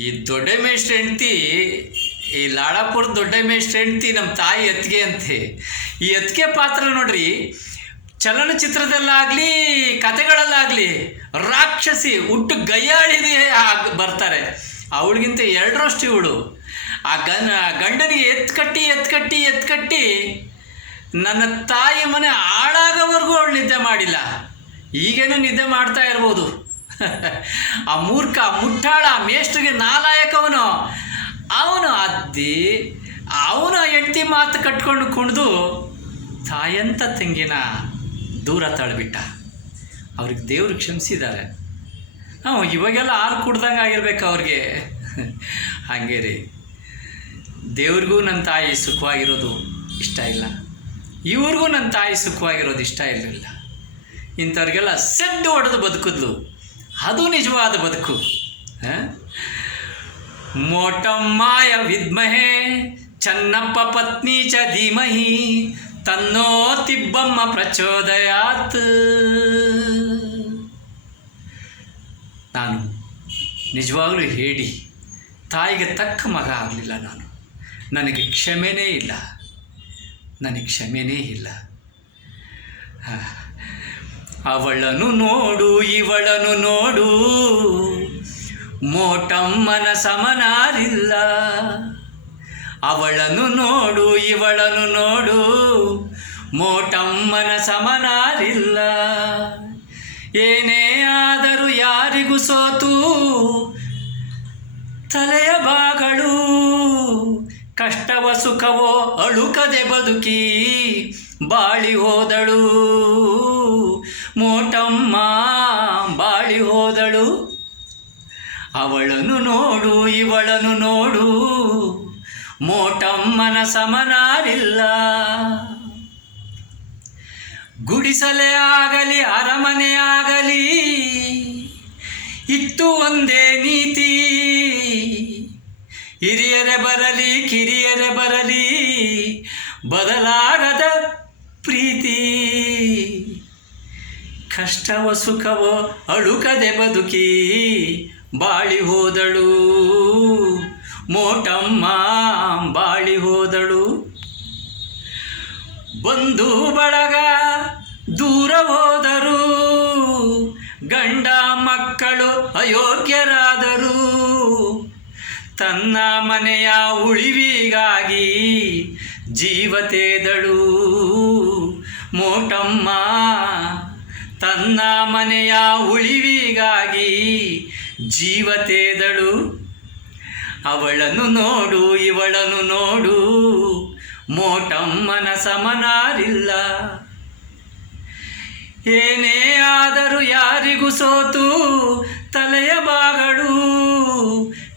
ಈ ದೊಡ್ಡ ಮೇಷ್ಟ್ರ ಹೆಂಡ್ತಿ, ಈ ಲಾಳಾಪುರ ದೊಡ್ಡ ಮೇಷ್ಟ್ರ ಹೆಂಡ್ತಿ ನಮ್ಮ ತಾಯಿ ಅತ್ತಿಗೆ ಅಂತೆ. ಈ ಅತ್ತಿಗೆ ಪಾತ್ರ ನೋಡ್ರಿ, ಚಲನಚಿತ್ರದಲ್ಲಾಗಲಿ ಕತೆಗಳಲ್ಲಾಗಲಿ ರಾಕ್ಷಸಿ ಹುಟ್ಟು ಗಯ್ಯಾಳಿಗೆ ಬರ್ತಾರೆ. ಅವಳಿಗಿಂತ ಎರಡರಷ್ಟು ಇವಳು. ಆ ಗಂಡನಿಗೆ ಎತ್ಕಟ್ಟಿ ನನ್ನ ತಾಯಿ ಮನೆ ಹಾಳಾಗೋವರೆಗೂ ಅವಳು ನಿದ್ದೆ ಮಾಡಿಲ್ಲ. ಈಗೇನೋ ನಿದ್ದೆ ಮಾಡ್ತಾ ಇರ್ಬೋದು. ಆ ಮೂರ್ಖ ಮುಟ್ಟಾಳ ಮೇಷ್ಟ್ರಿಗೆ ನಾಲಾಯಕವನು ಅವನು ಹೆಂಡತಿ ಮಾತು ಕಟ್ಕೊಂಡು ಕುಣಿದು ತಾಯಂತ ತಂಗಿನ ದೂರ ತಳ್ಳಿಬಿಟ್ಟ. ಅವ್ರಿಗೆ ದೇವ್ರು ಕ್ಷಮಿಸಿದ್ದಾರೆ. ಇವಾಗೆಲ್ಲ ಹಾಲು ಕುಡ್ದಂಗೆ ಆಗಿರ್ಬೇಕು ಅವ್ರಿಗೆ. ಹಾಗೆ ರೀ, ದೇವ್ರಿಗೂ ನನ್ನ ತಾಯಿ ಸುಖವಾಗಿರೋದು ಇಷ್ಟ ಇಲ್ಲ, ಇವ್ರಿಗೂ ನನ್ನ ತಾಯಿ ಸುಖವಾಗಿರೋದು ಇಷ್ಟ ಇರಲಿಲ್ಲ. ಇಂಥವ್ರಿಗೆಲ್ಲ ಸೆಡ್ಡು ಹೊಡೆದು ಬದುಕಿದ್ಲು, ಅದು ನಿಜವಾದ ಬದುಕು. ಮೋಟಮ್ಮಾಯ ವಿದ್ಮಹೇ ಚನ್ನಪ್ಪ ಪತ್ನಿ ಚ ಧೀಮಹಿ ತನ್ನೋ ತಿಬ್ಬಮ್ಮ ಪ್ರಚೋದಯಾತ್. ನಾನು ನಿಜವಾಗ್ಲೂ ಹೇಳಿ ತಾಯಿಗೆ ತಕ್ಕ ಮಗ ಆಗಲಿಲ್ಲ. ನನಗೆ ಕ್ಷಮೆನೇ ಇಲ್ಲ. ಅವಳನ್ನು ನೋಡು ಇವಳನ್ನು ನೋಡು, ಮೋಟಮ್ಮನ ಸಮನಾರಿಲ್ಲ. ಅವಳನ್ನು ನೋಡು ಇವಳನ್ನು ನೋಡು, ಮೋಟಮ್ಮನ ಸಮನಾರಿಲ್ಲ. ಏನೇ ಆದರೂ ಯಾರಿಗೂ ಸೋತು ತಲೆಯ ಬಾಗಳು, ಕಷ್ಟವ ಸುಖವೋ ಅಳುಕದೆ ಬದುಕಿ ಬಾಳಿ ಹೋದಳು. ಮೋಟಮ್ಮ ಬಾಳಿ ಹೋದಳು. ಅವಳನ್ನು ನೋಡು ಇವಳನ್ನು ನೋಡು, ಮೋಟಮ್ಮನ ಸಮನಾರಿಲ್ಲ. ಗುಡಿಸಲೇ ಆಗಲಿ ಅರಮನೆ ಆಗಲಿ ಇತ್ತು ಒಂದೇ ನೀತಿ. ಹಿರಿಯರೇ ಬರಲಿ ಕಿರಿಯರೇ ಬರಲಿ ಬದಲಾಗದ ಪ್ರೀತಿ. ಕಷ್ಟವೋ ಸುಖವೋ ಅಳುಕದೆ ಬದುಕಿ ಬಾಳಿ ಹೋದಳು. ಮೋಟಮ್ಮ ಬಾಳಿ ಹೋದಳು. ಬಂಧು ಬಳಗ ದೂರ ಹೋದರು, ಗಂಡ ಮಕ್ಕಳು ಅಯೋಗ್ಯರಾದರು. ತನ್ನ ಮನೆಯ ಉಳಿವಿಗಾಗಿ ಜೀವ ತೆದಳು. ಮೋಟಮ್ಮ ತನ್ನ ಮನೆಯ ಉಳಿವಿಗಾಗಿ ಜೀವ ತೆದಳು. ಅವಳನ್ನು ನೋಡು ಇವಳನ್ನು ನೋಡು, ಮೋಟಮ್ಮನ ಸಮನಾರಿಲ್ಲ. ಏನೇ ಆದರೂ ಯಾರಿಗೂ ಸೋತು ತಲೆಯ ಬಾಗಳು,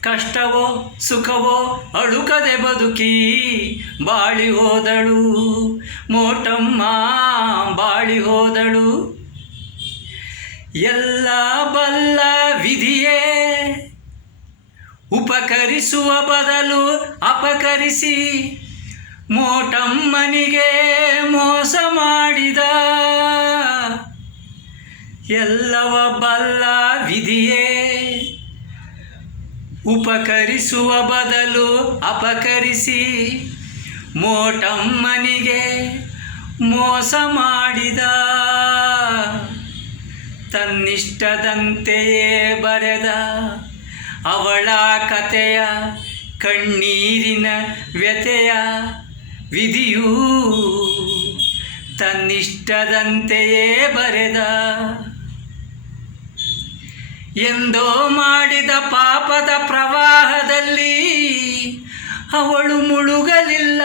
ಕಷ್ಟವೋ ಸುಖವೋ ಅಳುಕದೆ ಬದುಕಿ ಬಾಳಿ ಹೋದಳು. ಮೋಟಮ್ಮ ಬಾಳಿ ಹೋದಳು. ಎಲ್ಲ ಬಲ್ಲ ವಿಧಿಯೇ ಉಪಕರಿಸುವ ಬದಲು ಅಪಕರಿಸಿ ಮೋಟಮ್ಮನಿಗೆ ಮೋಸ ಮಾಡಿದ. ಎಲ್ಲವ ಬಲ್ಲ ವಿಧಿಯೇ ಉಪಕರಿಸುವ ಬದಲು ಅಪಕರಿಸಿ ಮೋಟಮ್ಮನಿಗೆ ಮೋಸ ಮಾಡಿದ. ತನ್ನಿಷ್ಟದಂತೆಯೇ ಬರೆದ ಅವಳ ಕತೆಯ ಕಣ್ಣೀರಿನ ವ್ಯಥೆಯ ವಿಧಿಯೂ ತನ್ನಿಷ್ಟದಂತೆಯೇ ಬರೆದ. ಎಂದೋ ಮಾಡಿದ ಪಾಪದ ಪ್ರವಾಹದಲ್ಲಿ ಅವಳು ಮುಳುಗಲಿಲ್ಲ.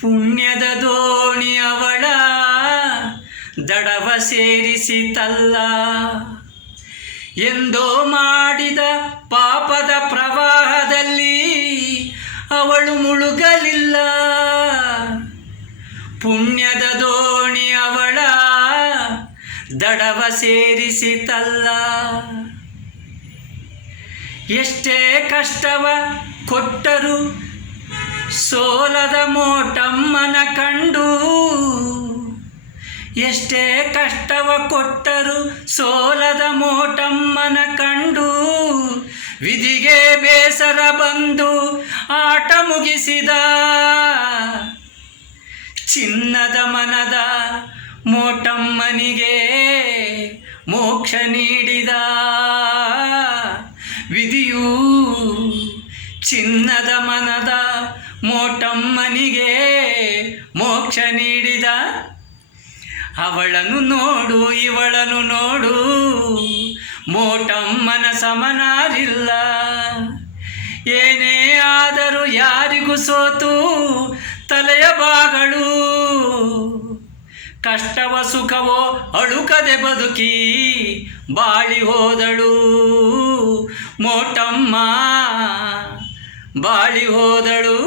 ಪುಣ್ಯದ ದೋಣಿ ಅವಳ ದಡವ ಸೇರಿಸಿತಲ್ಲ. ಎಂದೋ ಮಾಡಿದ ಪಾಪದ ಪ್ರವಾಹದಲ್ಲಿ ಅವಳು ಮುಳುಗಲಿಲ್ಲ. ಪುಣ್ಯದ ದೋಣಿ ಅವಳ ದಡವ ಸೇರಿಸಿತಲ್ಲ. ಎಷ್ಟೇ ಕಷ್ಟವ ಕೊಟ್ಟರು ಸೋಲದ ಮೋಟಮ್ಮನ ಕಂಡು. ಎಷ್ಟೇ ಕಷ್ಟವ ಕೊಟ್ಟರು ಸೋಲದ ಮೋಟಮ್ಮನ ಕಂಡು. ವಿಧಿಗೆ ಬೇಸರ ಬಂದು ಆಟ ಮುಗಿಸಿದ ಚಿನ್ನದ ಮನದ ಮೋಟಮ್ಮನಿಗೆ ಮೋಕ್ಷ ನೀಡಿದ ವಿಧಿಯು ಚಿನ್ನದ ಮನದ ಮೋಟಮ್ಮನಿಗೆ ಮೋಕ್ಷ ನೀಡಿದ. ಅವಳನ್ನು ನೋಡು ಇವಳನ್ನು ನೋಡು, ಮೋಟಮ್ಮನ ಸಮನಾರಿಲ್ಲ. ಏನೇ ಆದರೂ ಯಾರಿಗೂ ಸೋತು ತಲೆಯ ಬಾಗಳು, ಕಷ್ಟವ ಸುಖವೋ ಅಳುಕದೆ ಬದುಕಿ ಬಾಳಿ ಹೋದಳು ಮೋಟಮ್ಮ, ಬಾಳಿ ಹೋದಳು.